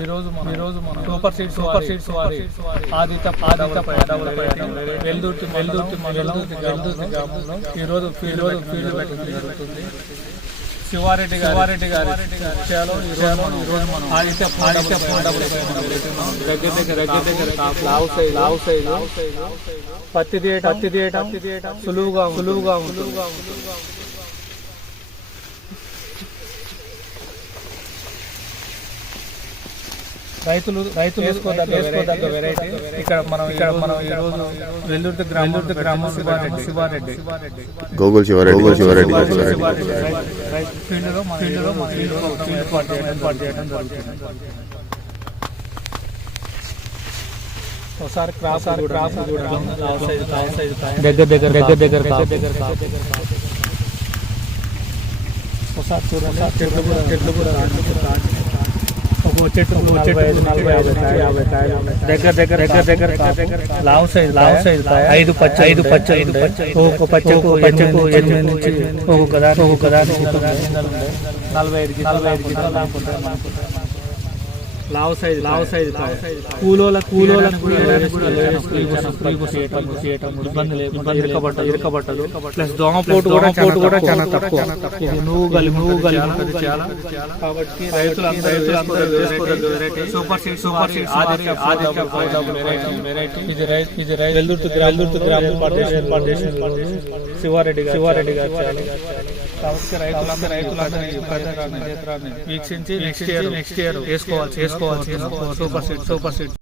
ఈరోజు మనం super seeds వారి ఆదిత్య వెల్దుర్తి గ్రామంలో ఈరోజు ఫీల్డ్ పెట్టడం జరుగుతుంది. శివారెడ్డి గారి ఈరోజు మనం ఆదిత్య దగ్గర లావు సైజు పత్తి తీయటం సులువుగా ఉంటుంది. రైతులు వేసుకోదగ్గ వెరైటీ. ఇక్కడ మనం ఈరోజు వెల్దుర్తి గ్రామం శివారెడ్డి ఫీల్డ్ లో ఏర్పాటు చేయడం జరుగుతుంది. ఒకసారి క్రాప్ దగ్గర ఒకసారి చూడండి. చెట్లు కూడా ఒక్కో చెట్టు 45 కాయలు దగ్గర లావు సైజు 5 పచ్చ ఒక పచ్చకు 8 నుంచి ఒక్కొక్క దానికి 45 లావు సైజు కూలోలకు ఇబ్బంది లేకుండా ఇరకబట్టదు. ప్లస్ దోమపోటు కూడా చాలా తక్కువ. నువ్వు కలిపి చాలా కాబట్టి రైతులందరూ వేసుకోదగ్గ సూపర్ సీడ్స్ ఇది వెల్దుర్తి గ్రామం ఏర్పాటు చేసిన శివారెడ్డి గారు కాబట్టి రైతులందరూ వీక్షించి నెక్స్ట్ ఇయర్ వేసుకోవాలి సూపర్ సీడ్.